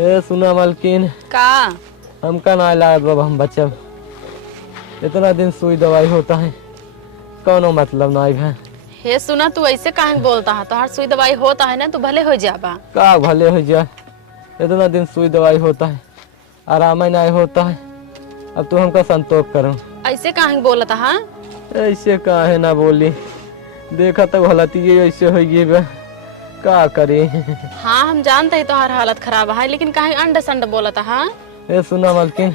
ए सुना मालकिन का हमका ना लागत बाबा हम बचब। इतना दिन सुई दवाई होता है कौनो मतलब ना है। हे सुना तू ऐसे काहे बोलता है? तोहार सुई दवाई होता है ना तू भले हो जाबा। का भले हो जाए, इतना दिन सुई दवाई होता है आराम ही नहीं होता है। अब तू हमका संतोष करो। ऐसे काहे बोलता है? ऐसे काहे ना बोली, देखा तो गलती ऐसे हो गई का करे। हाँ हम जानते हैं तोहार हालत खराब है, लेकिन काहे अंड संड बोलता है? ए सुना मालकिन,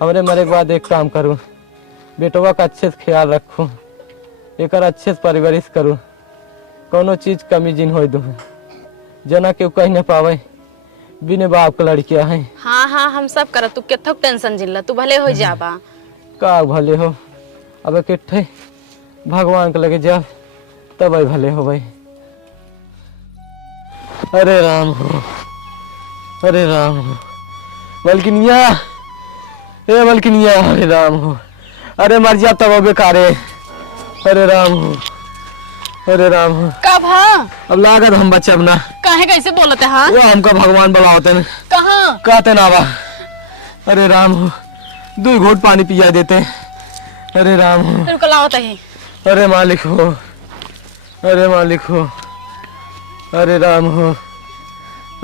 हमरे मरे के बाद एक काम करूँ, बेटवा का अच्छे से ख्याल रखूँ, एक अच्छे से परवरिश करूँ, कोनो चीज कमी जिन हो दू जना के कहीं न पावे। बिने बाप का लड़कियां हैं। हाँ हाँ हम सब कर, तू केथक टेंशन जिल्ला, तू भले हो जाबा। का भले हो, अब किट्ठे भगवान के लगे जा तब भले हो भाई। अरे राम हो, अरे राम हो बल्किनिया, ए बल्किनिया, अरे राम हो, अरे मर जा तब बेकारे। अरे राम हो, अरे राम हो। कब हाँ? अब लागत हम बच्चे अपना काहे कैसे बोलते हैं? वो हमका भगवान बुलाते हैं। कहाँ कहते ना बा। अरे राम हो, 2 घूंट पानी पिया देते। अरे राम हो, रुक लाओ ही। अरे मालिक हो, अरे मालिक हो, अरे राम हो,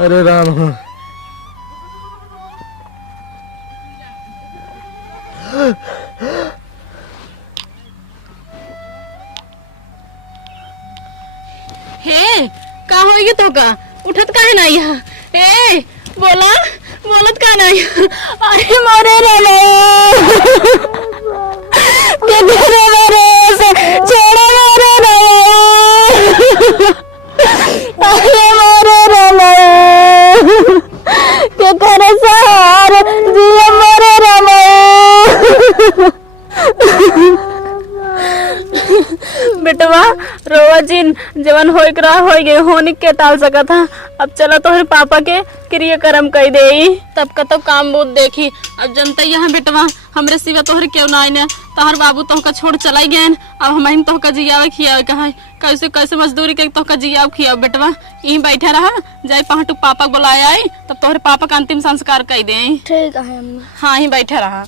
अरे राम हो। हे का होगी तो का उठत काहे नहीं है? ए बोला बोलत का नहीं? अरे मोरे रे ले के घरे मेरे से छोड़ो मोरे रे। अरे मोरे रे ले के करे सहार जिया मोरे रे ले। बेटवा रोवा जिन जवन होइक रहा हो गए होनी के टाल सका था। अब चला तोहरे पापा के क्रिया कर्म कह दे, तब का तो काम बहुत देखी। अब जनता यहाँ बेटवा हमरे सिवा तोहरे क्यों ना आईने, तोहर बाबू तोहका छोड़ चलाई गए। अब हम तोहका जियावे खियावे कहा कैसे कैसे मजदूरी के तोहका जियाव खियाव। बेटवा यहीं बैठे रहा, जाए पहाटू पापा बुलाए आई तब तोहरे पापा का अंतिम संस्कार कह दे। ठीक है अम्मा। हाँ यहीं बैठे रहा।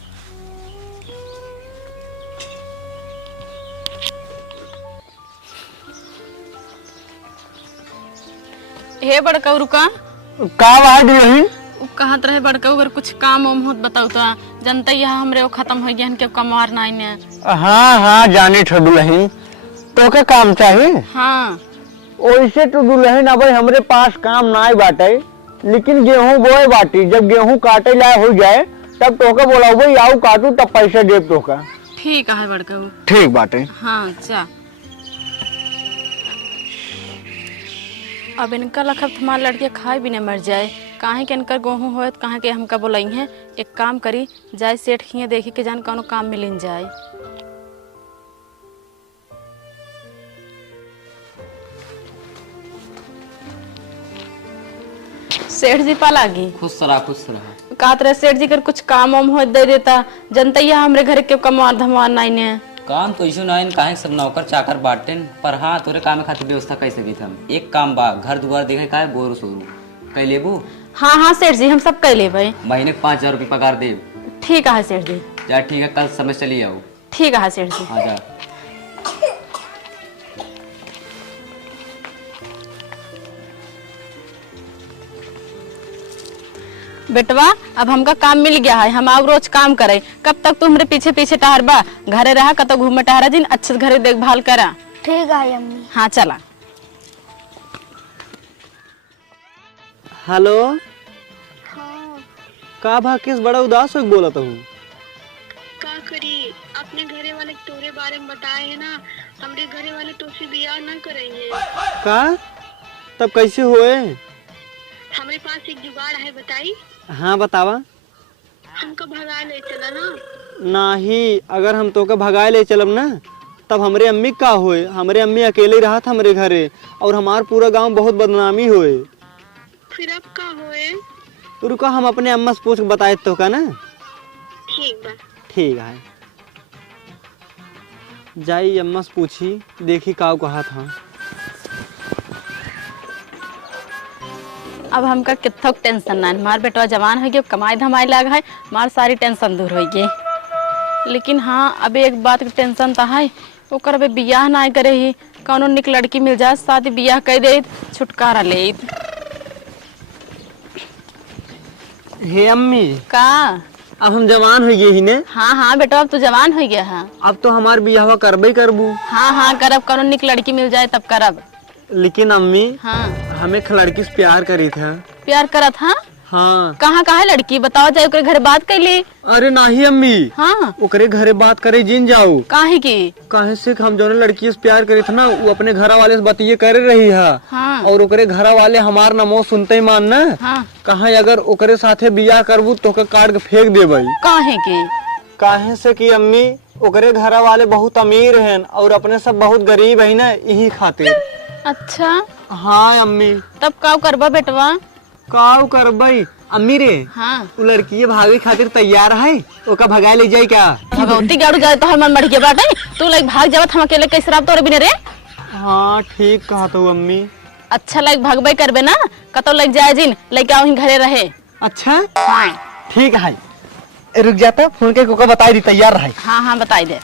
हे बड़का रुका का बात नहीं? कहाँ रहे बड़का अगर कुछ काम वाम होत बताऊ तो जनता यहाँ हमरे वो खत्म हो गया के कमार नहीं ने। हाँ हाँ जाने ठो दुल्हन, तो के काम चाहिए? हाँ वैसे तो दुल्हन अब हमरे पास काम ना बाटे, लेकिन गेहूं बोए बाटी, जब गेहूं काटे लाए हो जाए तब तोके बोला भाई आओ काटू तब पैसे देव तोका। ठीक है बड़का। ठीक बाटे। हाँ जा। अब इनका लखब तुम्हारा लड़के खाए भी न मर जाए, काहे के इनकर गेहूं होत काहे के हमका बोलाई है। एक काम करी जाए सेठ खिए देखी के जान कौनो काम मिलिन जाए। सेठ जी पालागी खुश रहा खुश रहा। कहत रहे सेठ जी कर कुछ काम वाम हो दे देता, जनता यहाँ हमरे घर के कमार धमार नहीं ने। काम तो इशू ना काहे सब नौकर चाकर बांटेन, पर हाँ तोरे काम खातिर व्यवस्था कैसे भी हम एक काम बा घर दुआर देखे का है बोरो सोरू कह लेबू। हाँ हाँ सेठ जी हम सब कह लेबै। महीने 5,000 रुपये पगार दे। ठीक है सेठ जी। जा ठीक है कल समय चली आओ। ठीक है सेठ जी। हाँ जा। बेटवा अब हमका काम मिल गया है, हम अब रोज काम करे। कब तक तू हमरे पीछे पीछे टहरबा? घरे रहा कतो घूमे टहरा दिन, अच्छे से घरे देखभाल करा। ठीक है अम्मी। हाँ चला। हेलो हाँ का भा किस बड़ा उदास हो बोला हूँ? का करी अपने घरे वाले तोरे बारे में बताए है ना, हमरे घरे वाले तुझसे बियाह ना करेंगे। का तब कैसे हुए? हमारे पास एक जुगाड़ है, बताई। हाँ बतावा। हमको भगा ले चला ना। नहीं, अगर हम तो भगाए ले चलब ना तब हमरे अम्मी का होए? हमरे अम्मी अकेले रहा था हमरे घरे और हमार पूरा गांव बहुत बदनामी होए। फिर अब का होए? तो रुका हम अपने अम्मा से पूछ के बताए तो का ना। ठीक बा। ठीक है जाई अम्मा से पूछी देखी का कहा था। अब हमका कितना टेंशन ना मार बेटवा जवान हो गया, कमाई धमाई लग है, मार सारी टेंशन दूर हो गई। लेकिन हाँ अब एक बात की टेंशन तो है, ओकर अबे बियाह ना करे ही, कौनो निक लड़की मिल जाए शादी बियाह कर दे छुटकारा ले। हे अम्मी, का अब हम जवान हो गए ही ने। हाँ हाँ बेटा अब तो जवान हो गया है। अब तो हमार बियाह करबे करबू। हाँ हाँ करब, कौनो निक लड़की मिल जाए तब करब। लेकिन अम्मी हाँ हमें एक लड़की से प्यार करी था। प्यार करत हाँ? हाँ। कहाँ कहाँ है लड़की बताओ, जाए ओकरे घर बात कर ली। अरे नहीं अम्मी, हाँ ओकरे घरे बात करे जिन जाओ। काहे की? काहे से हम जो लड़की से प्यार करे थे ना, वो अपने घर वाले से बतिये करे रही है। हाँ और ओकरे घर वाले हमार नमो सुनते ही मानना। हाँ कहा अगर ओकरे साथे बियाह करबू तो ओके काट के फेंक देबई। काहे की? काहे से कि अम्मी ओकरे घर वाले बहुत अमीर हैं और अपने सब बहुत गरीब है ना, यही खातिर। अच्छा हाँ अम्मी। तब का करबा बेटवा? काऊ करबई अम्मी रे। हाँ वो लड़की भागे खातिर तैयार है, ओका भगा ले जाए क्या? भगवती गाड़ू जाए तो मन बढ़ गया बाटे, तू लाइक भाग जावत हम अकेले कैसे रात तोरे बिना रे। हाँ ठीक कहा तो अम्मी। अच्छा लाइक भागबे करबे ना, कतो लाइक जाए जिन लाइक आओ घरे रहे। अच्छा हाँ ठीक है, रुक जाता फोन के कोका बताई दी तैयार रहे। हाँ हाँ बताई दे।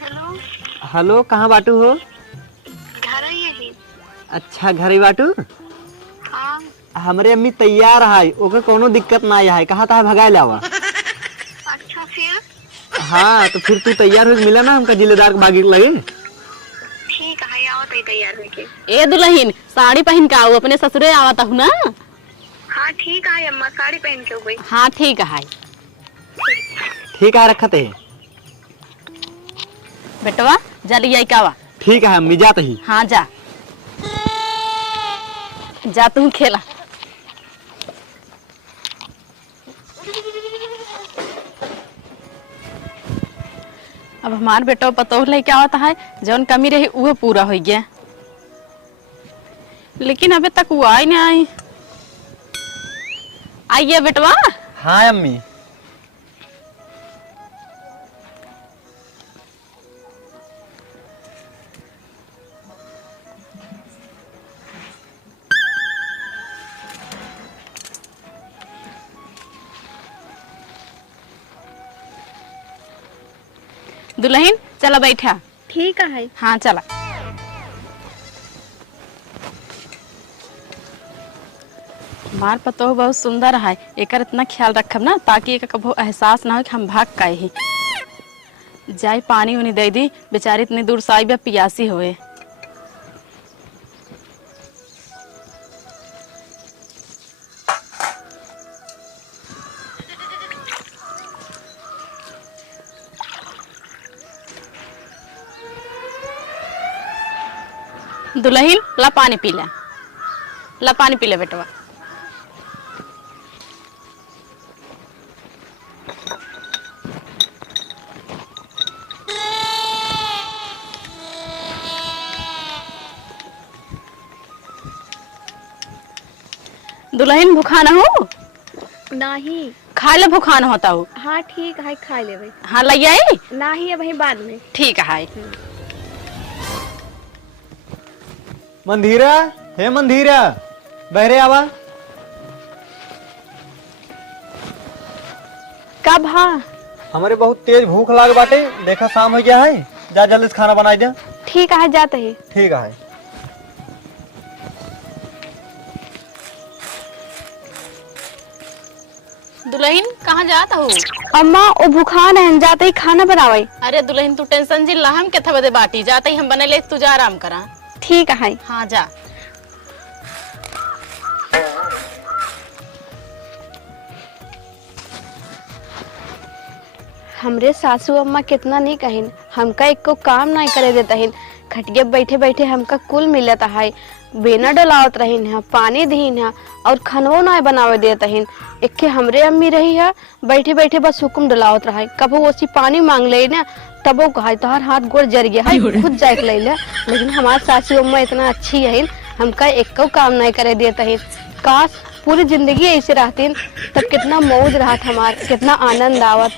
हेलो, हेलो कहाँ बाटू हो? घर है यही। अच्छा घर ही बाटू। हाँ हमरे अम्मी तैयार है, ओके कोनो दिक्कत ना है। कहाँ था भगाए लावा। अच्छा फिर हाँ तो फिर तू तैयार हो मिला ना हमका जिलेदार के बागी लगे। ठीक है, आवत है तैयार होके। ए दुल्हन साड़ी पहन के आओ, अपने ससुरे आवता हूँ ना। हाँ ठीक है अम्मा, साड़ी पहन के हो गई। हाँ ठीक है ठीक है रखते। बेटवा जल्दी आई कावा। ठीक है अम्मी जाते ही। हाँ जा जा तू खेला। अब हमार बेटा पतो लेके आवता है, जौन कमी रही वो पूरा हो गया, लेकिन अभी तक वो आई नहीं आई। आइए बेटवा। हाँ अम्मी। दुल्हन चला बैठा। ठीक है। हाँ चला। हमार पतो बहुत सुंदर है, एकर इतना ख्याल रखब ना ताकि एक कभो एहसास ना हो कि हम भाग गए ही। जाई पानी उनी दे दी, बेचारी इतनी दूर से आई बा पियासी होए। दुल्हन ला पानी पी ले, ला पानी पी ले बेटवा। दुल्हन भूखा ना हो? नहीं। खा ले भूखा ना होता हो। हाँ ठीक है, खा लेबै। हाँ लग आई। नहीं अब बाद में। ठीक है। मंदिरा, हे मंदिरा, बहरे आवा। कब? हाँ हमारे बहुत तेज भूख लाग बाटे, देखा शाम हो गया है, जा जल्दी से खाना बनाई जा। ठीक है जाते ही। ठीक है। दुल्हन कहाँ जाता हो? अम्मा वो भूखान है, जाते ही खाना बनावे। अरे दुल्हन तू टेंशन जिल्ला, हम के बदे बाटी जाते ही हम बने ले, तू जा आराम करा। ठीक है। हाँ जा। हमरे सासू अम्मा कितना नहीं कहिन, हमका एक को काम नहीं करे देता हिन। खटिया बैठे बैठे हमका कुल मिलता है, बेना डलावत रहीन है, पानी दीन है और खनवो नहीं बनावे देता हिन। एक के हमरे अम्मी रही है, बैठे बैठे बस हुक्म डलावत रहा है। कबो वो पानी मांग ले ना तब वो कहा तोहर हाथ गोड़ जर गया है, खुद जाके ले ले। लेकिन हमारे सासू अम्मा इतना अच्छी है, हमका एक को काम नहीं करे देता हिन। काश पूरी जिंदगी ऐसे रहती तब कितना मौज रहत हमार, कितना आनंद आवत।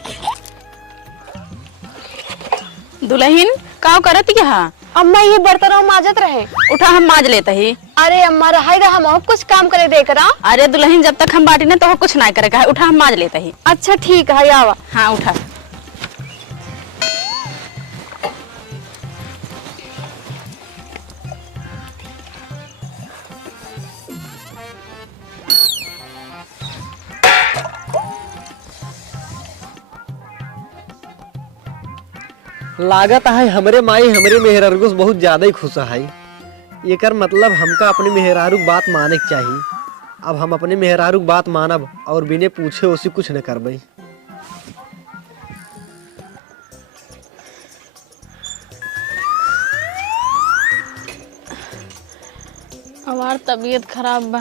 दुल्हन का करत यहाँ? अम्मा ये बर्तन माजत रहे। उठा हम माज लेते ही। अरे अम्मा रहाई रहा, हम और कुछ काम करे देख रहा। अरे दुल्हन जब तक हम बाटी ना तो कुछ ना करेगा, उठा हम माज लेते ही। अच्छा ठीक है आवा। हाँ उठा। लागत है हमरे माई हमरे मेहरारू से बहुत ज्यादा ही खुश है। एकर मतलब हमका अपने मेहरारू बात माने के चाहिए। अब हम अपने मेहरारू बात मानब और बिने पूछे उसी कुछ न करबई। हमार तबीयत खराब बा,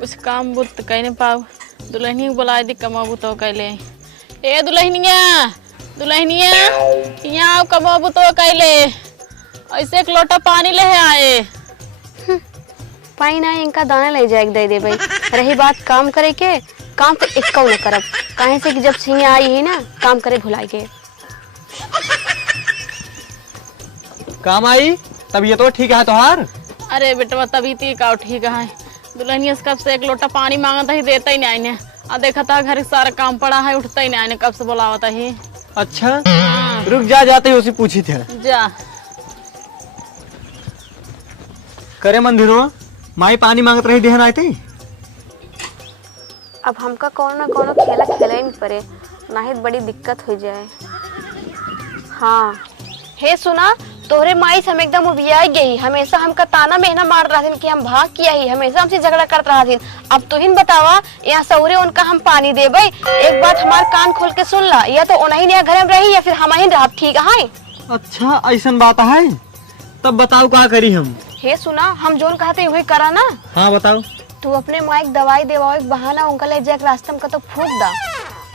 कुछ काम बुत तो कह नहीं पाऊ। दुल्हनी बुला दी कमाबू तो कैले। ए दुल्हनिया, दुल्हनिया यहाँ कमाबू तो कैले। ऐसे एक लोटा पानी ले आए। पाई ना इनका दाना ले जाए दे दे भाई। रही बात काम करे के, काम तो एक न करब, काहे से कि जब सिंह आई है ना काम करे भुलाई के। काम आई तबीयत तो ठीक है तोहार? अरे बेटवा तभी ती का ठीक है। दुल्हनिया से कब से एक लोटा पानी मांगता ही देता ही नहीं। आ देखा था घर सारा काम पड़ा है, उठता ही नहीं, कब से बुलावता ही। अच्छा रुक जा, जाते ही उसी पूछी थे। जा करे मंदिरों माई पानी मांगत रही देहन आते। अब हमका कौन ना कौन खेला खेला ही नहीं पड़े, नहीं तो बड़ी दिक्कत हो जाए। हाँ हे सुना, तोहरे माई से हम एकदम उबिया गई। हमेशा हमका ताना मेहना मार रहा थी कि हम भाग किया ही, हमेशा हमसे झगड़ा करत रहा थी। अब तू ही बतावा, यहाँ सौरे उनका हम पानी देबे। एक बात हमार कान खोल के सुन ला, या तो उन्हीं ने घर में रही या फिर हम ही रह। ठीक है? अच्छा ऐसा बात है, तब बताओ क्या करी हम। हे सुना, हम जोन कहते वही करा ना। हाँ बताओ। तू अपने माई दवाई देवा एक बहाना उनका ले जाए रास्ते में तो फूक दा।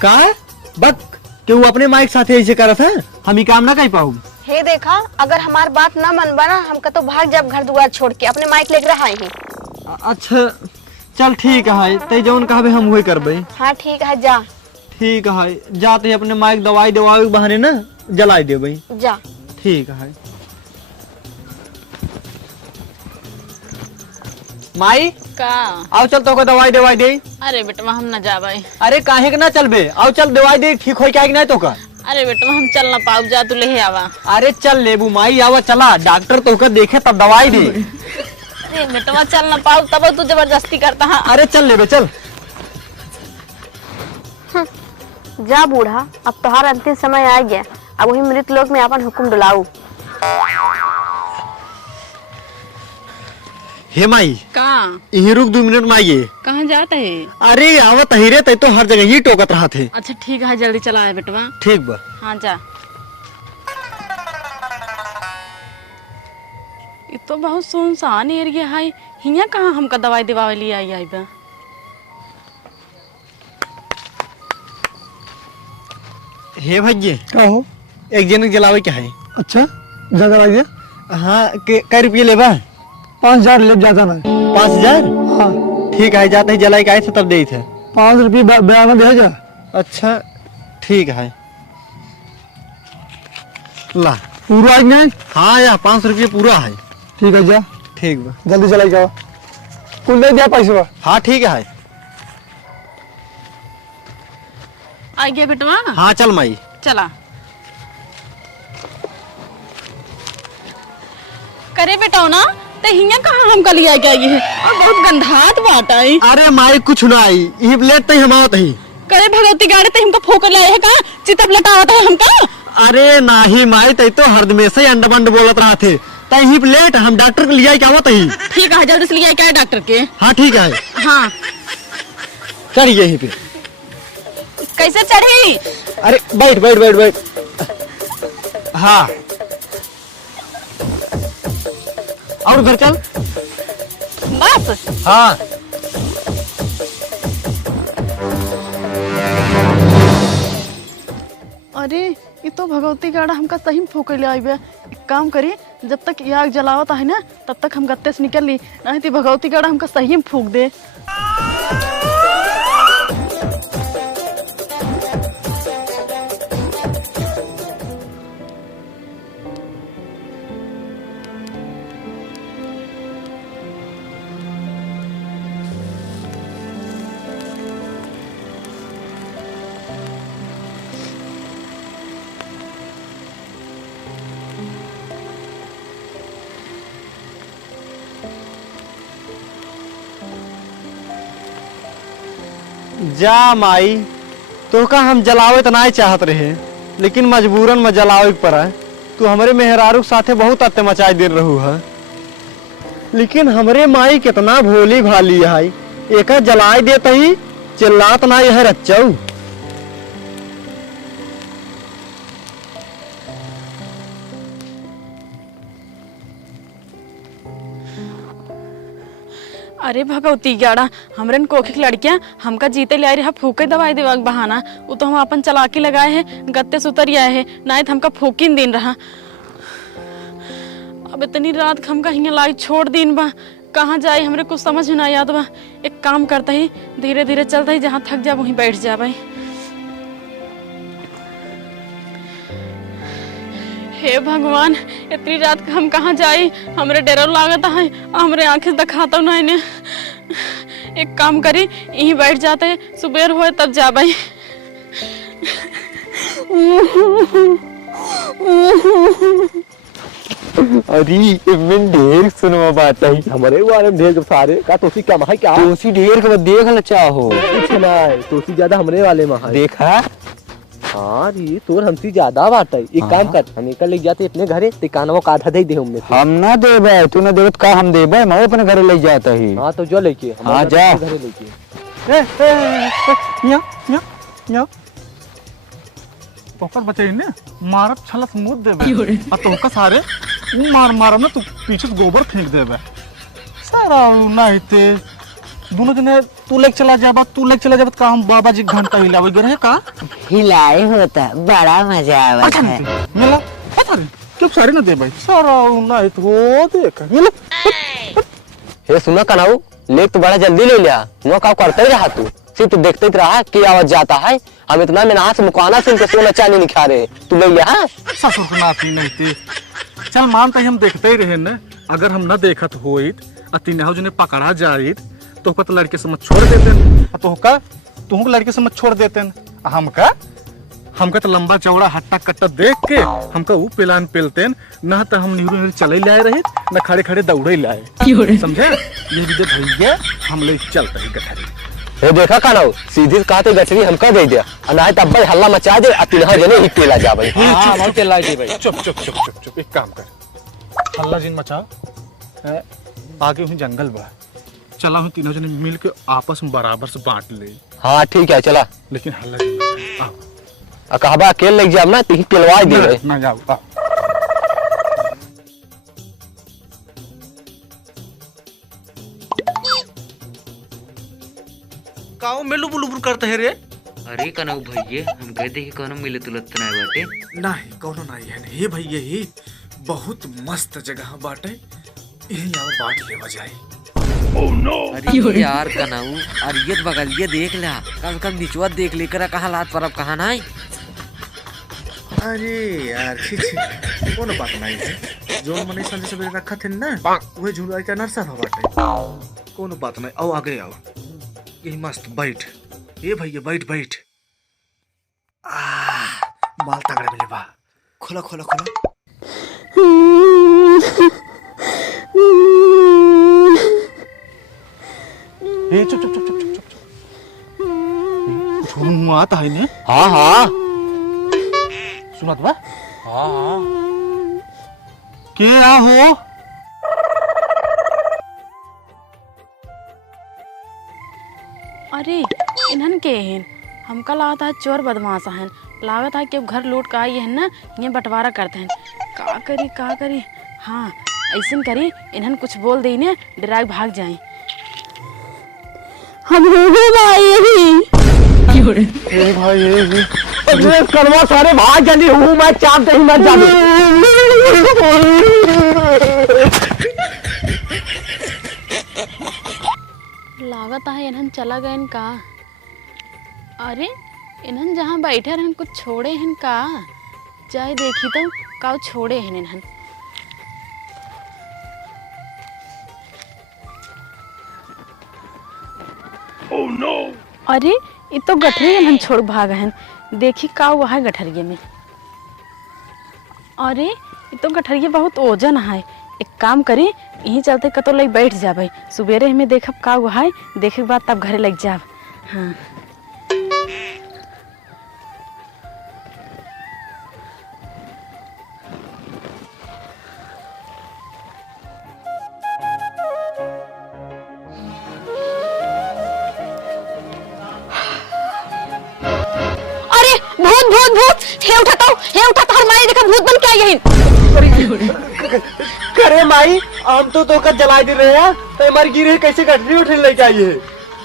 का बक कि वो अपने माइक साथे ऐसे करत है, हम ही काम ना कर पाऊ। हे देखा, अगर हमार बात ना मन बना हमका तो भाग जब घर दुआर छोड़ के अपने माइक लेकर रहा ही। अच्छा चल ठीक है, ते जौन कहबे हम वही करबे। हाँ ठीक है जा। ठीक है, जाते ही अपने माइक दवाई देवावे के बहाने ना जलाई देबे। जा ठीक है। माई का आओ चल तो दवाई देवाई दे। अरे बेटवा हम न जाबे। अरे काहे के ना चलबे, आओ चल दवाई दे, ठीक हो क्या नहीं तो का। अरे बेटवा हम चल ना पाऊ, जा तू ले आवा। अरे चल लेबू माई, आवा चला, डॉक्टर तो का देखे तब दवाई दे। अरे बेटवा चल ना पाऊ, तब तू जबरदस्ती करता है। अरे चल लेबे चल। जा बूढ़ा, अब तुम्हारा अंतिम समय आ गया। अब वही मृत लोक में अपन हुक्म डुलाऊ। हे माई का यही रुक 2 मिनट माई। कहाँ जाता है? अरे आवत ही रे, ते तो हर जगह ही टोकत रहा थे। अच्छा ठीक है, जल्दी चला है बेटवा। ठीक बा। हाँ जा। ये तो बहुत सुनसान एरिया है, हियाँ कहाँ हमका दवाई दिवावे लिए आई बा। हे भैया का हो, एक जन जलावे क्या है? अच्छा ज्यादा लग गया? हाँ कै रुपये लेबा? 5000 ले जाता ना। 5000? हाँ ठीक है, जाते ही जलाई का थे तब दे थे। 5 रुपये बयाना दे जा। अच्छा ठीक है, ला पूरा आज नहीं? हाँ यार 500 रुपये पूरा है। ठीक है जा, ठीक बा। जल्दी चलाई जाओ, कुल दे दिया पैसा। हाँ ठीक है। आ गया बेटवा? हाँ चल माई चला। करे बेटा ना, तो हियाँ कहाँ हमका लिया गया ये है, और बहुत गंधात बात आई। अरे माई कुछ ना आई, यही प्लेट तई हम आवत ही। करे भगवती गाड़ी तो हमका फोकर लाए है का, चितप लटावत है हमका। अरे नाही माई, तई तो हरदमे से अंड बंड बोलत रहा थे, तई ही प्लेट हम डॉक्टर को लिया क्या आवत ही। ठीक है, जल्दी से लिया क्या है डॉक्टर के। हाँ ठीक है, हाँ चढ़ यहीं पे। कैसे चढ़ी? अरे बैठ बैठ बैठ बैठ। हाँ और घर चल। बस हाँ अरे ये तो भगवती गाड़ा हमका सही में फोके ले आई बे। एक काम करी, जब तक आग जलावत है ना तब तक हम गत्ते से निकल ली, नहीं तो भगवती गाड़ा हमका सही में फूक दे। जा माई तो का हम जलावे तो नहीं चाहत रहे, लेकिन मजबूरन में जलावे के पड़ा। तू हमारे मेहरारू के साथे बहुत अत्ते मचाई दे रहू है, लेकिन हमरे माई कितना भोली भाली है, एक जलाए देते ही चिल्लात ना यह रच्चऊ। अरे भगवती गाड़ा हमरन कोखी लड़कियां हमका जीते ले रहा फूके दवाई देवा के बहाना। वो तो हम अपन चलाकी लगाए हैं, गत्ते सुतर आए हैं, ना तो हमका फूकिन दिन रहा। अब इतनी रात हमका हिंगा लाई छोड़ दिन बा, कहाँ जाए हमरे कुछ समझ में ना याद बा। एक काम करता ही धीरे धीरे चलता ही, जहाँ थक जा वहीं बैठ जा भाई। हे भगवान इतनी रात का हम कहाँ जाए, हमरे डर लागत है, हमरे आंखें दिखाता ना इन्हें। एक काम करी यहीं बैठ जाते हैं, सुबह होए तब जा भाई। अरे इनमें ढेर सुनवा बात है, हमारे बारे में ढेर सारे का तोसी कम है क्या? तोसी ढेर के देख ल चाहो कुछ ना है, तोसी ज्यादा हमरे वाले में है। देखा हाँ ये तोर हमसे ज्यादा बात है। एक काम कर, हम निकल ले जाते अपने घरे, ते कानवा का आधा दे उनमें से। हम ना देबे, तू ना देबे का हम देबे, मैं अपने घरे ले जाता ही। हाँ तो जो लेके हाँ जा घरे लेके। तोकर बचे ने मारब छलस मुद देबे आ तोका सारे मार मारब ना, तू पीछे से गोबर फेंक देबे सारा। नहीं ते दोनों जने तू लेके चला जाबा, तू लेके चला जाबा का हम बाबा जी घंटा हिलावे गे रहे का हिलाए होता बड़ा मजा आवत है। मिला पता नहीं क्यों सारे ना दे भाई सारा। नहीं तो देख मिला। हे सुना कनाऊ, लेक तो बड़ा जल्दी ले लिया, वो का करते ही रहा तू, सिर्फ तू देखते ही रहा कि आवाज जाता है। हम इतना में नहा से मुकाना से इनके सोना चांदी नहीं खा रहे, तू ले लिया। हाँ ससुर के नाती नहीं थे, चल मानता ही हम देखते ही रहे न। अगर हम न देखत होइत अतिनहु जने पकड़ा जाइत तो पत लड़के से मत छोड़ देते, तो का तू लड़के से मत छोड़ देते। हमका तो लंबा चौड़ा हट्टा कट्टा देख के हमका वो पिलान पेलते न, तो हम नीरू चले लाए रहे न खड़े खड़े दौड़े लाए, समझे? ये भी भैया हम ले चलते ही गठरी। हे देखा कनाऊ, सीधी कहते गठरी हमका दे दिया, अनाय तब भाई हल्ला मचा दे, अतिनहु जने ही पेला जा भाई। हां हम चला दे भाई। चुप चुप चुप चुप चुप, एक काम कर, हल्ला जिन मचाओ, आगे वहीं जंगल बा, चला हम तीनों जने मिल के आपस में बराबर से बांट ले। हाँ ठीक है चला, लेकिन हल्ला जिन मचाओ। कहबा अकेले लेके जाब ना तो ही पेलवाई दे रहे ना जाओ। काऊ में लुबुर लुबुर करते है रे? अरे कनऊ भैया हम कहते कि कोनो मिले तुलत नहीं बाटे। नहीं कोनो नहीं है, हे भैया ही बहुत मस्त जगह बाटे, यही आओ बाट ले बजाई। अरे यार कनाऊ अरियत बगलिए देख ला, कम कम निचवा देख लेकर कहा लात पर अब कहा नहीं। अरे यार छी छी कोनो बात नहीं है, जो मने संजय सवेरे रखा थे ना वही झुलवाई का नरसा बाटे, कोनो बात नहीं। आओ आगे आओ, यही मस्त बैठ, ये भैया बैठ बैठ। माल तगड़ा मिले बा, खोला खोला खोला। ए चुप चुप चुप चुप चुप चुप, झूम आता है ने? हाँ हाँ सुना तो बा? हाँ हाँ क्या हो? अरे इन्हन के हैं, हमका लागत है चोर बदमाश हैं, लागत है कि घर लूट का आई है ना, ये बंटवारा करते हैं। का करी हाँ ऐसा करी, इन्हन कुछ बोल दी ने डराई भाग जाए। हम करवा सारे भाग जल्दी हूँ मैं, चाप दे ही मत जाने। लागत है इन्हन चला गए इनका। अरे इन्हन जहाँ बैठे रहन कुछ छोड़े हैं का, जाए देखी तो का छोड़े हैं इन्हन। Oh no! अरे ये तो गठरी इन्हन छोड़ भाग हैं, देखी का हुआ है गठरिये में। अरे ये तो गठरिये बहुत ओजन है, एक काम करी यहीं चलते कतो लग बैठ जा भाई, सुबेरे हमें देखब का हुआ है, देखे के बाद तब घरे लग जाब। हाँ भूत भूत भूत हे उठाता हर माई देखा भूत बन के आई है। करे माई हम तो तोकर जलाई दे रहे हैं तो हमारी गिरे कैसे गठरी उठने लेके आई है।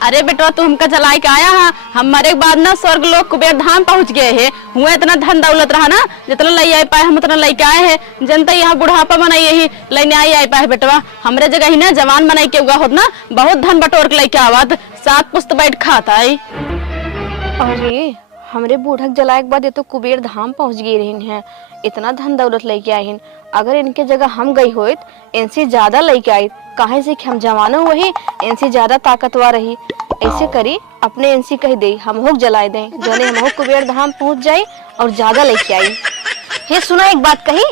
अरे बेटवा तू हमका जलाई के आया है, हम मरे के बाद ना स्वर्ग लोक कुबेर धाम पहुंच गए है। हुआ इतना धन दौलत रहा ना, जितना लई आई पाए हम उतना लेके आए हैं। जनता यहाँ बुढ़ापा बनाई यही लेने आई पाए बेटवा। हमरे जगह ही ना जवान बनाई के उगा होत ना बहुत धन बटोर के लेके आवत, 7 पुस्त बैठ खाता है। अरे हमरे बूढ़क जलाए के बाद ये तो कुबेर धाम पहुंच गई रही हैं, इतना धन दौलत लेके आई हैं। अगर इनके जगह हम गई होत इनसे ज्यादा लेके आई, काहे से कि हम जवानो वही इनसे ज्यादा ताकतवर रही। ऐसे करी अपने इनसे कह दे हम होक जलाए दें, जोने हम होक कुबेर धाम पहुंच जाए और ज्यादा लेके आई। हे सुना एक बात कही।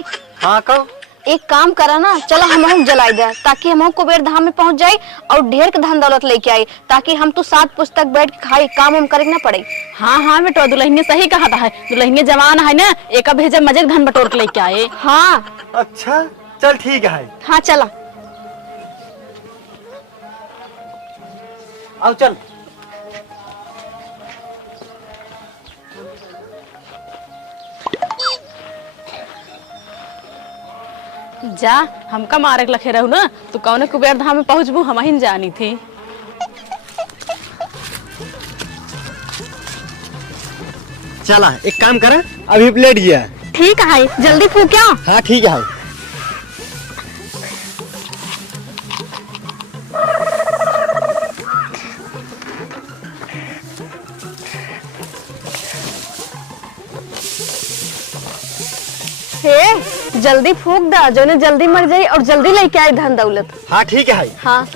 हाँ कब एक काम करा ना, चलो हम होक जलाई दे ताकि हम होक कुबेर धाम में पहुंच जाए और ढेर के धन दौलत लेके आई, ताकि हम तो 7 पुस्तक बैठ के खाई काम हम करे ना पड़े। हाँ हाँ बेटवा दुल्हन सही कहा था है, दुल्हन जवान है ना एक भेजा मजे धन बटोर के लेके आए। हाँ अच्छा चल ठीक है। हाँ चला अब चल। जा हमका मारक लखे रहू ना तू कौन कुबेर धाम में पहुंचबू हम ही जानी थी। चला एक काम कर अभी प्लेट गया। ठीक है जल्दी फूक्या। हाँ ठीक है। हे जल्दी फूक दा, जो ने जल्दी मर जाए और जल्दी लेके आए धन दौलत। हाँ ठीक है। हाँ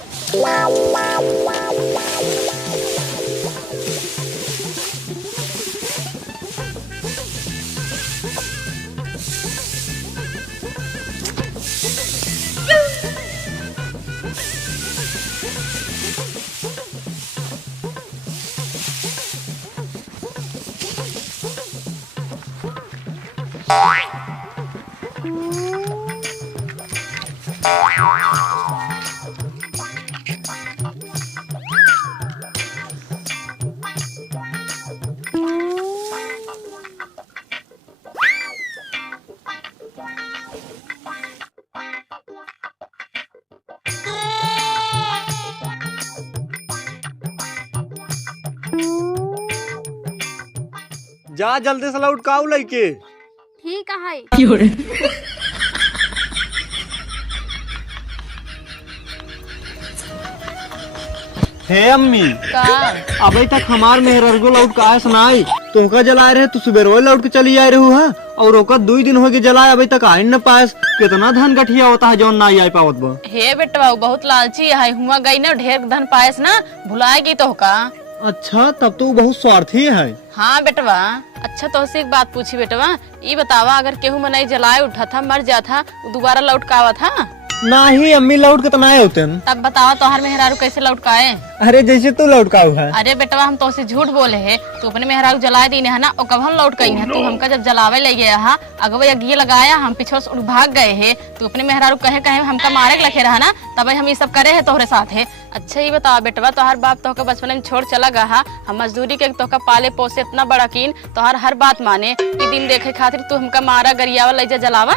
जा जल्दी से लौट काऊ लइके। ठीक है। हे अम्मी का अभी तक हमार मेहररगो लौट का सुनाई तोहका जलाए रहे तू सुबह लौट के चली आए रहू है और ओकर 2 दिन हो गए जलाए अभी तक आई न पास। कितना धन गठिया होता है जो ना आई पावत बा। हे बेटवा बहुत लालची है, हुआ गई ना ढेर धन पायस ना भुलाएगी तो का। अच्छा तब तो बहुत स्वार्थी है। हाँ बेटवा। अच्छा तो से एक बात पूछी बेटवा, ये बतावा अगर केहू मनाई जलाए उठा था मर जा था दोबारा लौट का आवा था? नहीं अम्मी लौट के तो ना होते। तब बतावा तोहर मेहरारू कैसे लौट का आए? अरे जैसे तू लौट का है। अरे बेटवा हम तो से झूठ बोले है, तू अपने मेहरारू जला दी है ना और कब हम लौट गई है। तू हमका जब जलावे ले गया हा अगवा यज्ञ लगाया हम पीछे से भाग गए है, तू अपने मेहरारू कहे कहे हमका मारे के लखे रहा ना तब हम ये सब करे है तोहरे साथ है। अच्छा ये बताओ बेटवा तोहर बाप तोहका बचपन में छोड़ चला गया, हम मजदूरी के तोहका पाले पोसे इतना बड़ा कीन तोहर हर बात माने, ये दिन देखे खातिर तू हमका मारा गरियावा ले जा जलावा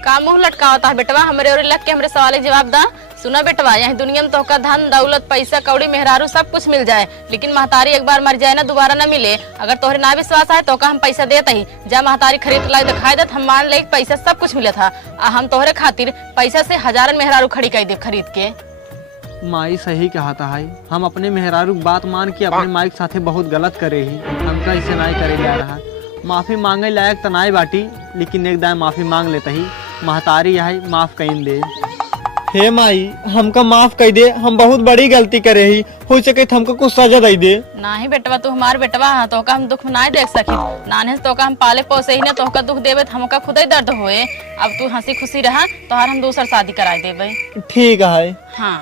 का मुंह लटकावता है बेटवा? हमरे और लग के हमरे सवाल के जवाब दा। सुना बेटवा यहाँ दुनिया में तोहका धन दौलत पैसा कौड़ी मेहरारू सब कुछ मिल जाए, लेकिन महतारी एक बार मर जाए ना दोबारा ना मिले। अगर तोहरे ना विश्वास है तो हम पैसा देते ही जा महतारी खरीद ला दिखाई देत हम मान ले पैसा सब कुछ मिला था। हम तोहरे खातिर पैसा से हजारन मेहरारू खड़ी कर दे खरीद के। माई सही कहा था है, हम अपने मेहरारू बात मान के अपने माई के साथे बहुत गलत करे ही। हमका इसे नहीं करे जा रहा, माफी मांगे लायक तो नहीं बाटी, लेकिन एक दाए माफी मांग लेता ही महतारी है माफ कहीं दे। हे माई हमका माफ कर दे, हम बहुत बड़ी गलती करे ही, हो सके तो हमको कुछ सजा दे दे। नहीं बेटवा तू हमार बेटवा है, तो हम दुख नहीं देख सके। नाने से तो हम पाले पोसे ही ना तो दुख देवे तो हमका खुद ही दर्द होए। अब तू हंसी खुशी रहा तो हम दूसर शादी कराए देवे। ठीक है। हाँ